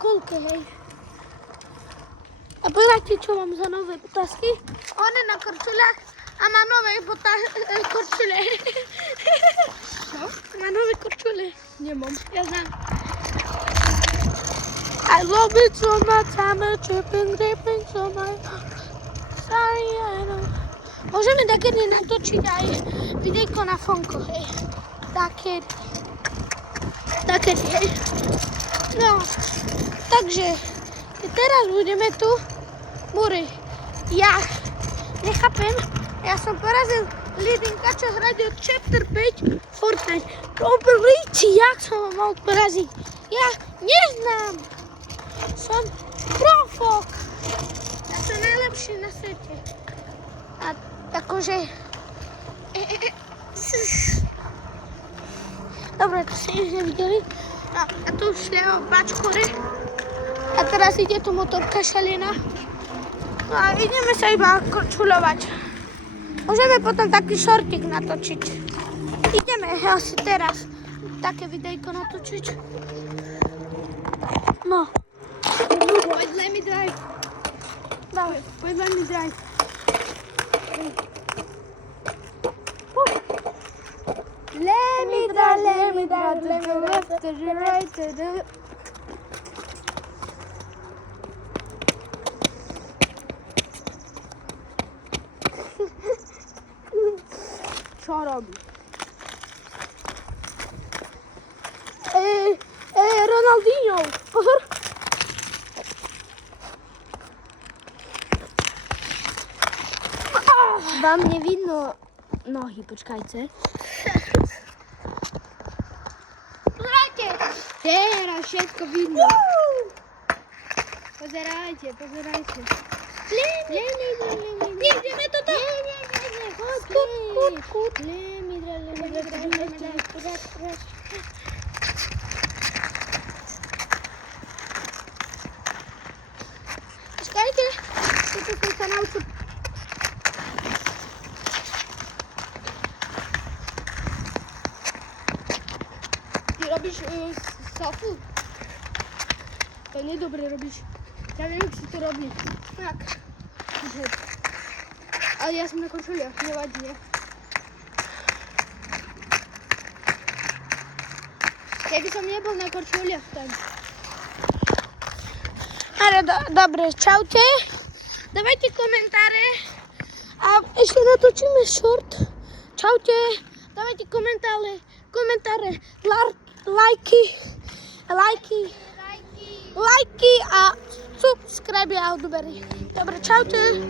kulke, hej. A pozrite, čo mám za nové botasky. On je na korčuliach a má nové korčule. Co? Má nové korčule. Nemám. Ja znam. I love it so much, I'm a tripping, dripping so much. Sorry, I know. Môžeme takedy natočiť aj videjko na fonko, hej. Takedy, hej. No, takže teraz budeme tu. Muri, ja nechápem, ja som porazil Lidinka, čo hradil Chapter 5 Fortnite. Obliči, jak som ho mal poraziť? Ja neznám. Som profok. Ja som najlepší na svete. A akože... Dobre, to ste už nevideli. No, a tu už šlieva bačkore. A teraz ide tu motorka šalina. No a ideme sa iba korčulovať. Môžeme potom taký šortik natočiť. Ideme asi teraz také videjko natočiť. No. Poď, let me drive. Dávaj. Poď, let me drive. Let me drive, let me drive, to the left, to the right, to the... Čo robí? Ronaldinho, pozor. Vám nevidno nohy, počkajte. Pozerajte. Teraz všetko vidno. Pozerajte, pozerajte. Nie, ideme toto. Kut. Počkajte, toto som sa naučil. Ty robíš safu? To nedobre robíš. Ja neviem, či to robí. Tak. Ale ja som na košuliach, nevadí, ne? Keby som nebol na košuliach, tak... Ale dobre, čaute. Dávajte komentáre. A ešte natočíme short. Čaute. Dávajte komentáre, lajky a subscribe a odbery. Dobre, čaute.